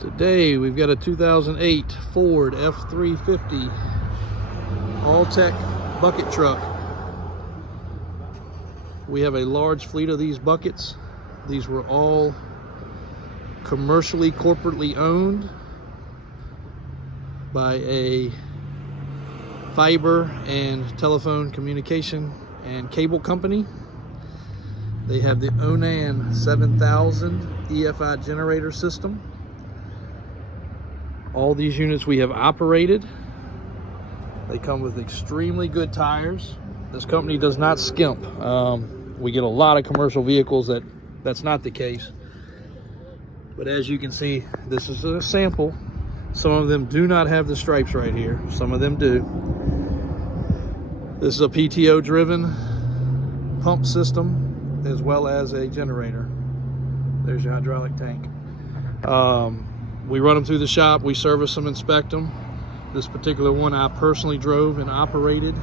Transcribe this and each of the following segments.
Today we've got a 2008 Ford F350 Altec bucket truck. We have a large fleet of these buckets. These were all commercially, corporately owned by a fiber and telephone communication and cable company. They have the Onan 7000 EFI generator system. All these units we have operated. They come with extremely good tires. This company does not skimp. We get a lot of commercial vehicles that's not the case. But as you can see, this is a sample. Some of them do not have the stripes right here. Some of them do. This is a PTO driven pump system as well as a generator. There's your hydraulic tank. We run them through the shop, we service them, inspect them. This particular one I personally drove and operated.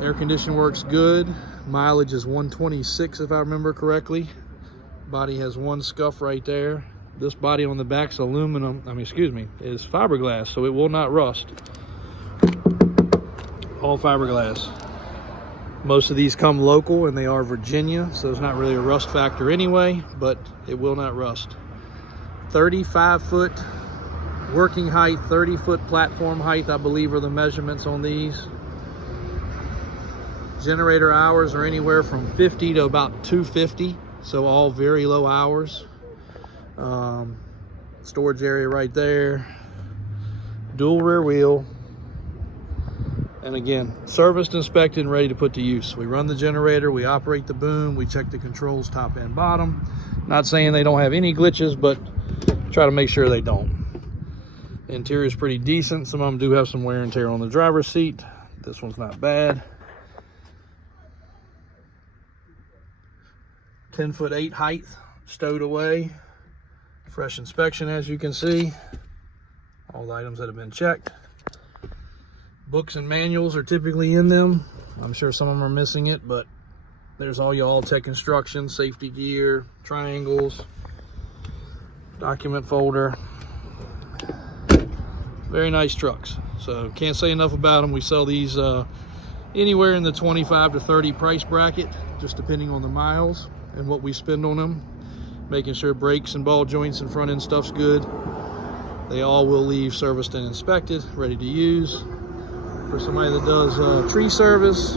Air condition works good. Mileage is 126 if I remember correctly. Body has one scuff right there. This body on the back's aluminum, is fiberglass, so it will not rust. All fiberglass. Most of these come local and they are Virginia, so there's not really a rust factor anyway, but it will not rust. 35-foot working height, 30-foot platform height, I believe are the measurements on these. Generator hours are anywhere from 50 to about 250, so all very low hours. Storage area right there. Dual rear wheel. And again, serviced, inspected, and ready to put to use. We run the generator, we operate the boom, we check the controls top and bottom. Not saying they don't have any glitches, but try to make sure they don't. The interior is pretty decent. Some of them do have some wear and tear on the driver's seat. This one's not bad. 10'8" height, stowed away. Fresh inspection, as you can see. All the items that have been checked. Books and manuals are typically in them. I'm sure some of them are missing it, but there's all your Altec instructions, safety gear, triangles, document folder. Very nice trucks. So can't say enough about them. We sell these anywhere in the 25 to 30 price bracket, just depending on the miles and what we spend on them. Making sure brakes and ball joints and front end stuff's good. They all will leave serviced and inspected, ready to use. For somebody that does tree service,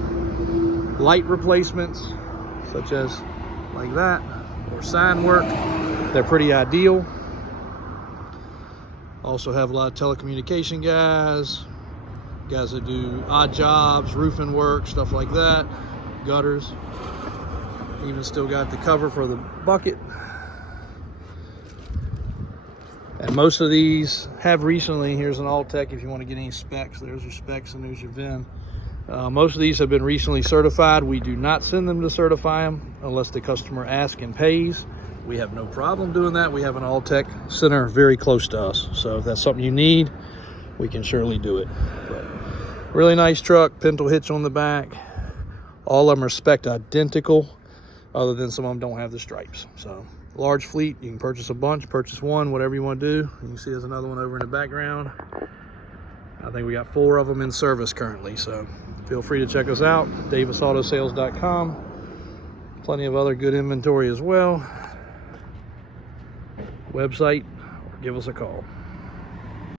light replacements, such as like that, or sign work, they're pretty ideal. Also have a lot of telecommunication guys that do odd jobs, roofing work, stuff like that, gutters. Even still got the cover for the bucket. And most of these have recently, here's an Altec if you want to get any specs. There's your specs and there's your VIN. Most of these have been recently certified. We do not send them to certify them unless the customer asks and pays. We have no problem doing that. We have an Altec center very close to us. So if that's something you need, we can surely do it. But really nice truck, pintle hitch on the back. All of them are spec'd identical, other than some of them don't have the stripes. So large fleet, you can purchase a bunch, purchase one, whatever you want to do. You can see there's another one over in the background. I think we got 4 of them in service currently, so feel free to check us out, davisautosales.com. Plenty of other good inventory as well. Website, or give us a call.